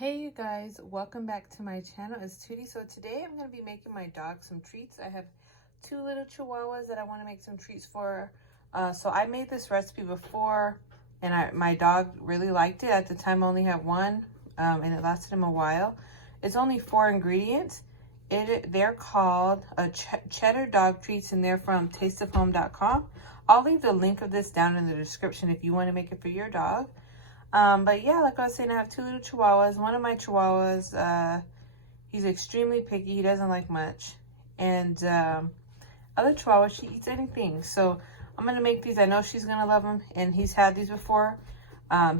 Hey you guys, welcome back to my channel. It's Tootie. So today I'm going to be making my dog some treats. I have two little chihuahuas that I want to make some treats for. So I made this recipe before and my dog really liked it. At the time I only had one and it lasted him a while. It's only 4 ingredients. They're called cheddar dog treats and they're from tasteofhome.com. I'll leave the link of this down in the description if you want to make it for your dog. But yeah, like I was saying, I have two little chihuahuas. One of my chihuahuas, he's extremely picky. He doesn't like much. And other chihuahua, she eats anything. So I'm going to make these. I know she's going to love them. And he's had these before.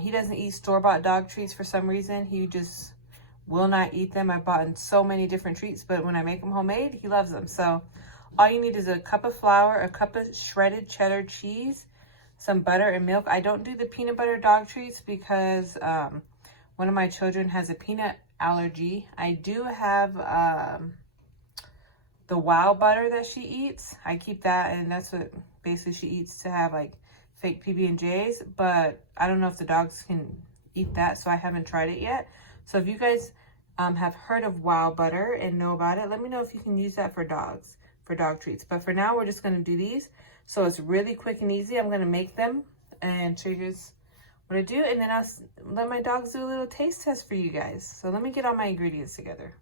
He doesn't eat store-bought dog treats for some reason. He just will not eat them. I bought in so many different treats. But when I make them homemade, he loves them. So all you need is a cup of flour, a cup of shredded cheddar cheese, some butter and milk. I don't do the peanut butter dog treats because one of my children has a peanut allergy. I do have the Wow butter that she eats. I keep that, and that's what basically she eats to have like fake PB&Js, but I don't know if the dogs can eat that, so I haven't tried it yet. So if you guys have heard of Wow butter and know about it, let me know if you can use that for dogs, for dog treats. But for now, we're just going to do these. So it's really quick and easy. I'm going to make them and show you guys what I do. And then I'll let my dogs do a little taste test for you guys. So let me get all my ingredients together.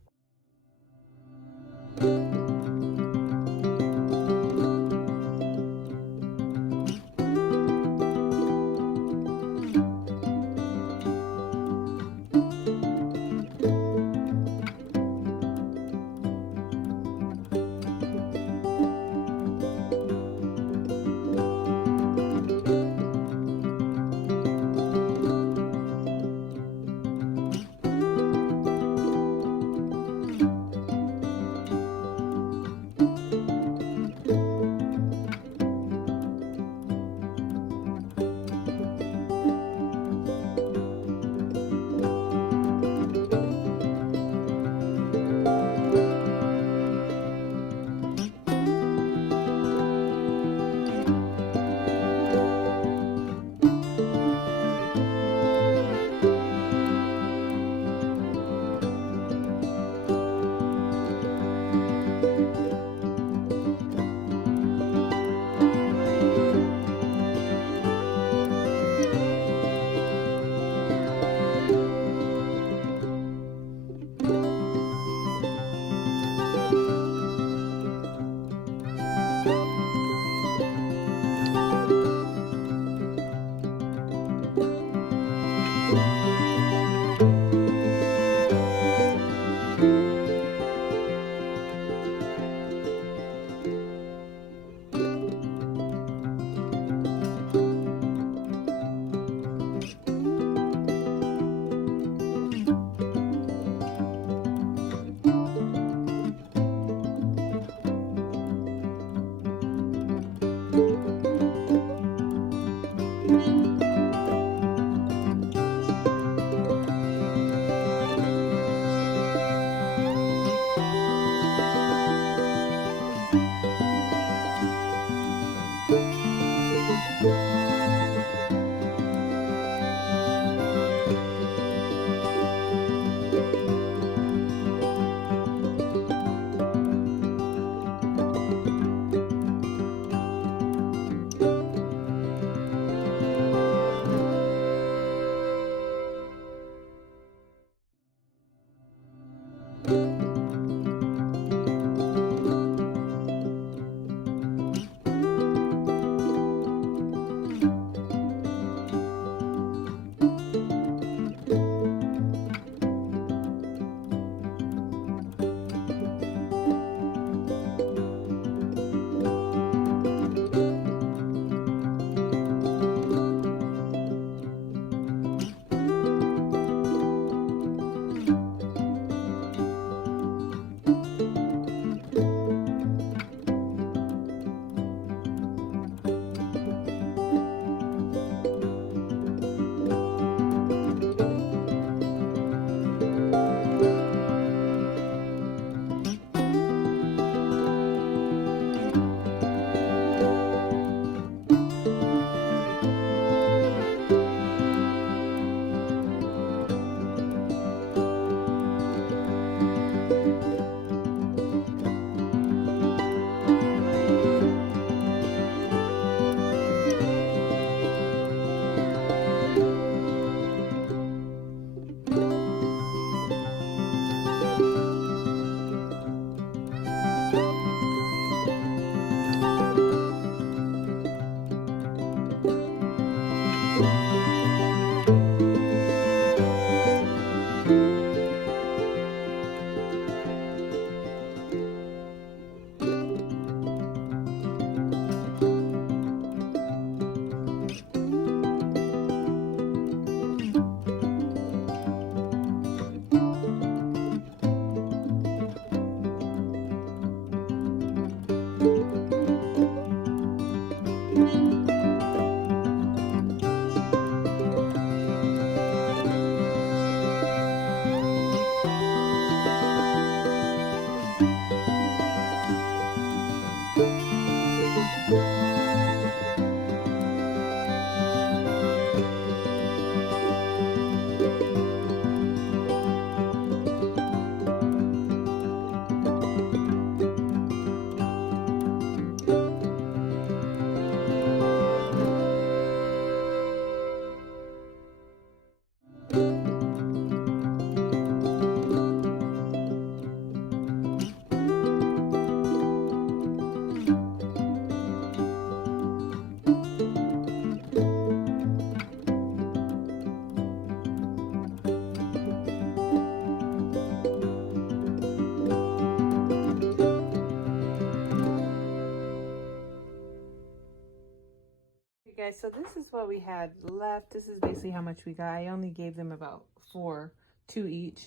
so this is what we had left. This is basically how much we got. I only gave them about 2 each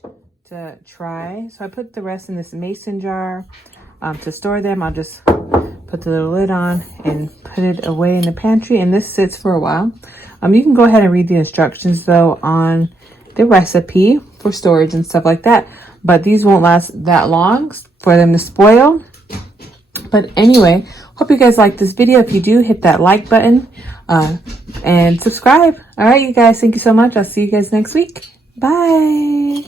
to try. So I put the rest in this mason jar to store them. I'll just put the little lid on and put it away in the pantry, and this sits for a while. You can go ahead and read the instructions though on the recipe for storage and stuff like that, but these won't last that long for them to spoil. But anyway, hope you guys like this video. If you do, hit that like button and subscribe. All right, you guys, thank you so much. I'll see you guys next week. Bye.